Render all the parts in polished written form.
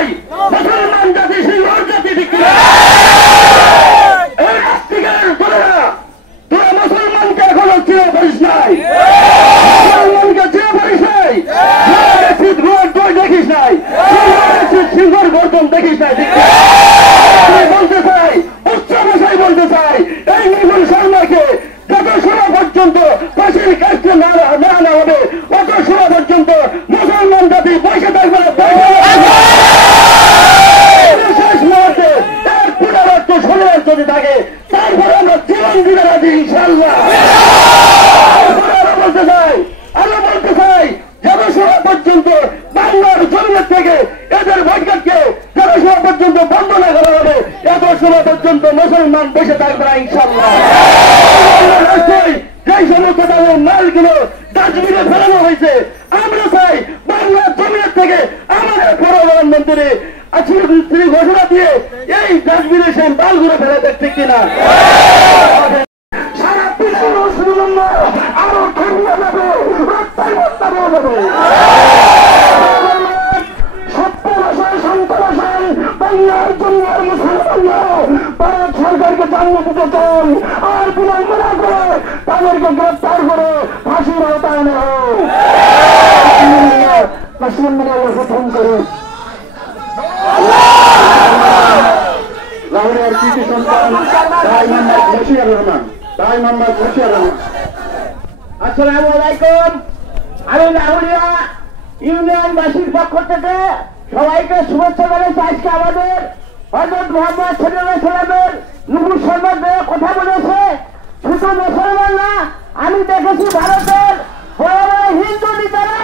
নাই, মুসলমান জাতি সিংহর জাতি, ঠিক কিনা? এই নাস্তিকের দলেরা তোরা মুসলমানকে এখনো চিনে পারিস নাই, মুসলমানকে চিনে পারিস নাই, দেখিস নাই, সিংহর গর্জন দেখিস নাই, ঠিক কিনা? বলতে চাই, উচ্চ ভাষায় বলতে চাই, এই নির্মল শর্মাকে যত সময় পর্যন্ত ফাঁসির কাজকে না আনা হবে অত সময় পর্যন্ত মুসলমান জাতি বসে থাকবে না। শেষ মুহূর্তে এর পুনরাত্ম শরীরের যদি থাকে তারপরে আমরা জীবন দিতে রাজি ইনশাআল্লাহ। আরো বলতে চাই যত সময় পর্যন্ত বাংলার জমির থেকে এদের ভোটকে যত সময় পর্যন্ত বন্ধ না করা হবে এত সময় পর্যন্ত মুসলমান বসে থাকবে না ইনশাআল্লাহ। যেই সমস্ত তাদের মালগুলো ডাস্টবিনে ফেলানো হয়েছে আমরা চাই বাংলার জমির থেকে আমাদের প্রধানমন্ত্রী তিনি ঘোষণা দিয়ে এই ডাস্টবিনে সেই মালগুলো ফেলে দেখছে কিনা। সারা বিশ্বের আরো ঠান্ডা যাবে, রক্তায় রক্তা যাবে। সত্য ভাষায় শান্ত ভাষায় বাংলার জমির মুসলমানরা ভারত সরকারকে জানিয়ে দিতে চান আর বিলম্ব না করে তাদেরকে গ্রেপ্তার করে ফাঁসির আওতায় আনা হোক। মুসলিম মিডিয়া গঠন করে লাহোরের কৃতি সন্তান তাই মোহাম্মদ বশির রহমান, তাই মোহাম্মদ বশির রহমান। আসসালামু আলাইকুম। আমি লাহোরিয়া ইউনিয়নবাসীর পক্ষ থেকে সবাইকে শুভেচ্ছা জানাচ্ছি। আজকে আমাদের হযরত মুহাম্মদ সাল্লাল্লাহু আলাইহি সাল্লামের নূর শরীফ দিয়ে কথা বলেছে শুধু মুসলমান না, আমি দেখেছি ভারতের বড় বড় হিন্দু নেতারা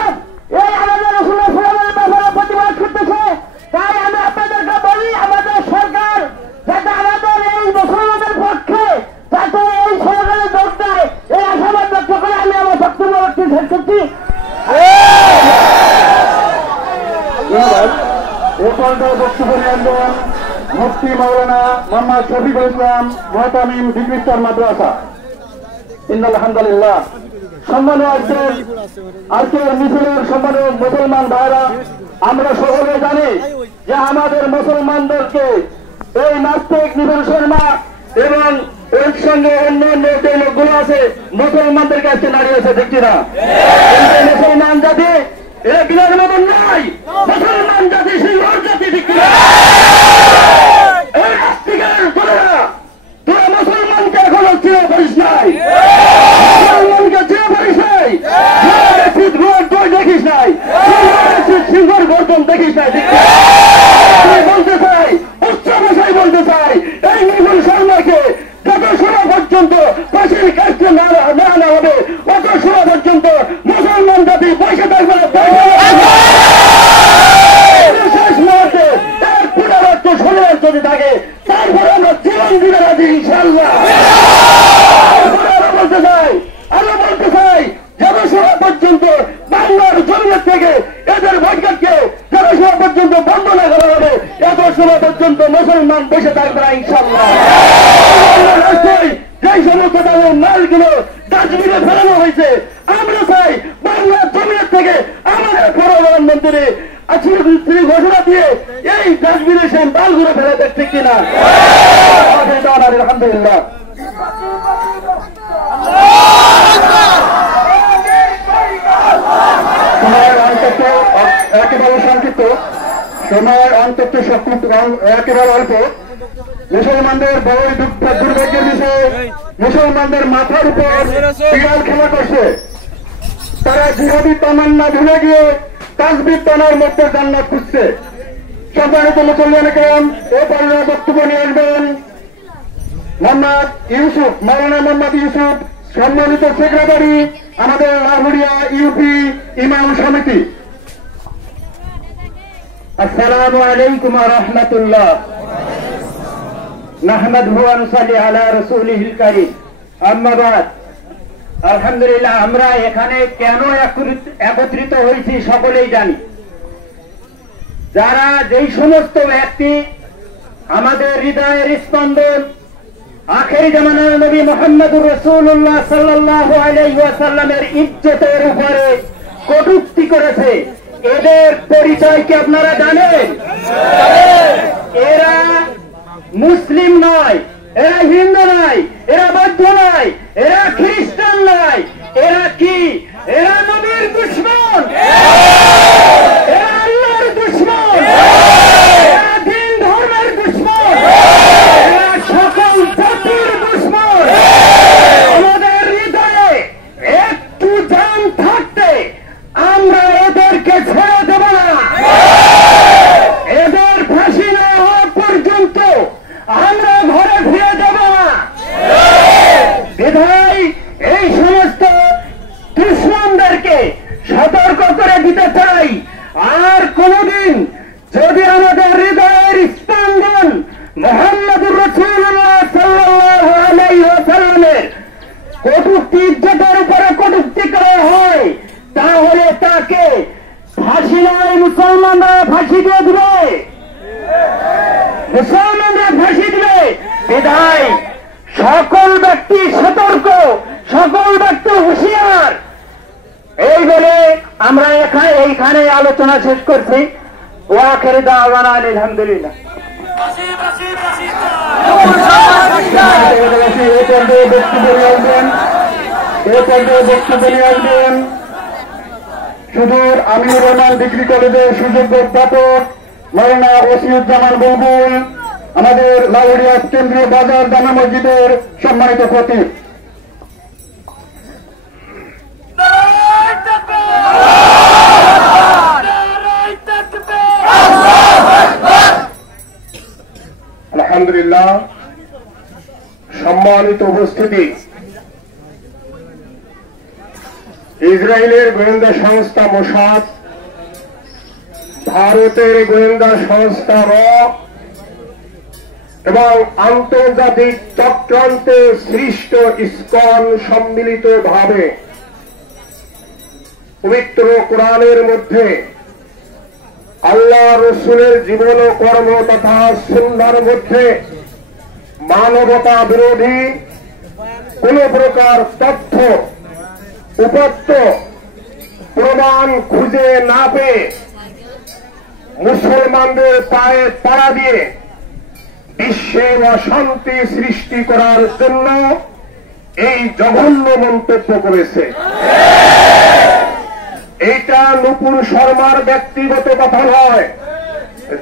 এই আমাদের রাসূলের সাল্লামের ব্যাপারে প্রতিবাদ করতেছে। তাই আমি আপনাদেরকে বলি আমাদের সরকার যাতে আমাদের এই মুসলমানদের পক্ষে যাতে এই সরকারের যোগ দেয় এই আশাবাদ ব্যক্ত করে আমি আমার বক্তব্য শেষ করছি। বক্তব্য নিয়ন্ত্রণ মুফতি মাওলানা মোহাম্মদ শফিকুল ইসলাম মুহতামিম ডিগ্রি স্তর মাদ্রাসা। আলহামদুলিল্লাহ। সম্মানীয় আজকের মিছিলের সম্মানীয় মুসলমান ভাইরা, আমরা সকলে জানি যে আমাদের মুসলমানদেরকে এই নাস্তিক নির্মল শর্মা এবং এর সঙ্গে অন্যান্য যে লোকগুলো আছে মুসলমানদের কাছে দাঁড়িয়েছে, দেখছি না? মুসলমান জাতি এরা বিরাট মতন নাই, মুসলমান জাতি সিংহর জাতি, ঠিক কিনা? এই নাস্তিকের দলেরা তোরা মুসলমানকে এখনো চিনে পারিস নাই, মুসলমানকে চিনে পারিস নাই, দেখিস নাই, সিংহর গর্জন দেখিস নাই, ঠিক কিনা? বলতে চাই, উচ্চ ভাষায় বলতে চাই, এই নির্মল শর্মাকে যত সময় পর্যন্ত ফাঁসির কাজকে না আনা হবে অত সময় পর্যন্ত মুসলমান জাতি বসে থাকবে না। শেষ মুহূর্তে এর পুনরাত্ম শরীরের যদি থাকে তারপরে আমরা জীবন দিতে রাজি ইনশাআল্লাহ। আরো বলতে চাই যত সময় পর্যন্ত বাংলার জমির থেকে এদের ভোটকে যত সময় পর্যন্ত বন্ধ না করা হবে এত সময় পর্যন্ত মুসলমান বসে থাকবে না ইনশাআল্লাহ। যেই সমস্ত তাদের মালগুলো ডাস্টবিনে ফেলানো হয়েছে আমরা চাই বাংলার জমির থেকে আমাদের প্রধানমন্ত্রী তিনি ঘোষণা দিয়ে এই ডাস্টবিনে সেই মালগুলো ফেলে দেখছে কিনা। আলহামদুলিল্লাহ। একেবারে সংক্ষিপ্ত সময়ের অন্তত একেবারে অল্প। মুসলমানদের বড় দুর্ভাগ্যের বিষয়ে মুসলমানদের মাথার উপর বিড়াল খেলা করছে। তারা জিহাদি তামান্না ভুলে গিয়ে তাসবিহ টানার মধ্যে জান্নাত খুঁজছে। সম্মানিত মুসলমান কেরাম, এ পর্যায়ে বক্তব্য নিয়ে আসবেন মোহাম্মদ ইউসুফ, মাওলানা মোহাম্মদ ইউসুফ, সম্মানিত সেক্রেটারি আমাদের লাহোরিয়া ইউপি ইমাম সমিতি। আসসালামু আলাইকুম ওয়া রাহমাতুল্লাহ। নাহমাদুহু ওয়া নুসাল্লি আলা রাসূলিহিল কারীম। আম্মা বাদ। আলহামদুলিল্লাহ, আমরা এখানে কেন একত্রিত হয়েছি সকলেই জানি। যারা যেই সমস্ত ব্যক্তি আমাদের হৃদয়ের স্পন্দন আখেরি জামানার নবী মুহাম্মদুর রাসূলুল্লাহ সাল্লাল্লাহু আলাইহি ওয়াসাল্লামের ইজ্জতের উপরে কটূক্তি করেছে, এদের পরিচয় কি আপনারা জানেন? এরা মুসলিম নয়, এরা হিন্দু নয়, এরা বৌদ্ধ নয়, এরা খ্রিস্টান নয়, এরা কি? এরা নবীর দুশমন, এরা আল্লাহর দুশমন, এরা দিন ধর্মের দুশমন, এরা সকল জাতির দুশমন। আমাদের হৃদয়ে একটু জান থাকতে আমরা এদেরকে ছেড়ে দেব না। এদের ফাঁসি না হওয়া পর্যন্ত আমরা ঘরে ফিরে যাব না। বিধায় এই সমস্ত দুশমনদেরকে সতর্ক করে দিতে চাই, আর কোনদিন যদি আমাদের হৃদয়ের স্পন্দন মুহাম্মদুর রাসূলুল্লাহ সাল্লাল্লাহু আলাইহি ওয়াসাল্লামের কটূক্তি ইজ্জতের উপরে কটূক্তি করা হয়, তাহলে তাকে ফাঁসি নয়, মুসলমানরা ফাঁসি দিয়ে দিবে, মুসলমানরা ফাঁসি দিবে। বিধায় সকল ব্যক্তি সতর্ক, সকল ব্যক্তি হুঁশিয়ার। এই বলে আমরা এইখানে আলোচনা শেষ করছি। ওয়াখির দাওয়ানা আলহামদুলিল্লাহ। সুদূর আমিনুর রহমান ডিগ্রি কলেজের সুযোগ্য অধ্যাপক মাওলানা ওসিউজ্জামান বুলবুল, আমাদের লাউড়িয়া কেন্দ্রীয় বাজার জামে মসজিদের সম্মানিত খতিব। আলহামদুলিল্লাহ, সম্মানিত উপস্থিতি, ইসরায়েলের গোয়েন্দা সংস্থা মোসাদ, ভারতের গোয়েন্দা সংস্থা র এবং আন্তর্জাতিক চক্রান্তে সৃষ্ট ইসকন সম্মিলিতভাবে পবিত্র কোরআনের মধ্যে আল্লাহ রসুলের জীবন ও কর্ম তথা সুন্নাহর মধ্যে মানবতা বিরোধী কোন প্রকার তথ্য উপাত্ত প্রমাণ খুঁজে না পেয়ে মুসলমানদের পায়ে পাড়া দিয়ে বিশ্বে অশান্তি সৃষ্টি করার জন্য এই জঘন্য মন্তব্য করেছে। এইটা নুপুর শর্মার ব্যক্তিগত কথা নয়,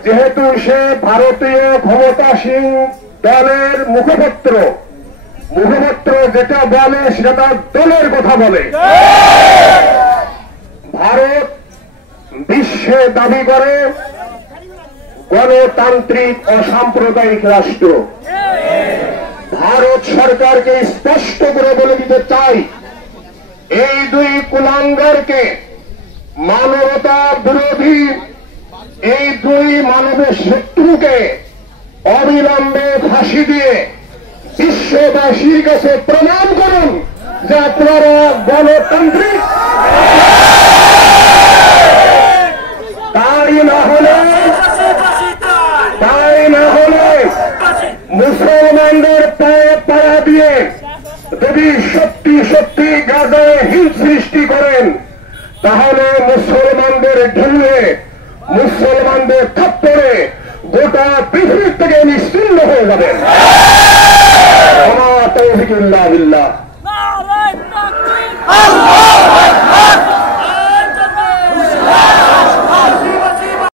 যেহেতু সে ভারতীয় ক্ষমতাসীন দলের মুখপত্র যেটা বলে সেটা তার দলের কথা বলে। ভারত বিশ্বে দাবি করে গণতান্ত্রিক অসাম্প্রদায়িক রাষ্ট্র। ভারত সরকারকে স্পষ্ট করে বলে দিতে চাই, এই দুই কুলাঙ্গারকে, মানবতা বিরোধী এই দুই মানবের শত্রুকে অবিলম্বে ফাঁসি দিয়ে বিশ্ববাসীর কাছে প্রমাণ করুন যে আপনারা গণতান্ত্রিক। তাই না হলে মুসলমানদের পায়ে পাড়া দিয়ে যদি সত্যি গাজায় হিংস সৃষ্টি করেন, তাহলে মুসলমানদের ঢুলে, মুসলমানদের থাপ্পড়ে গোটা পৃথিবীর থেকে নিশ্চিন্ন হয়ে যাবেন। আমার তৌফিকুল্লাহ বিল্লাহ।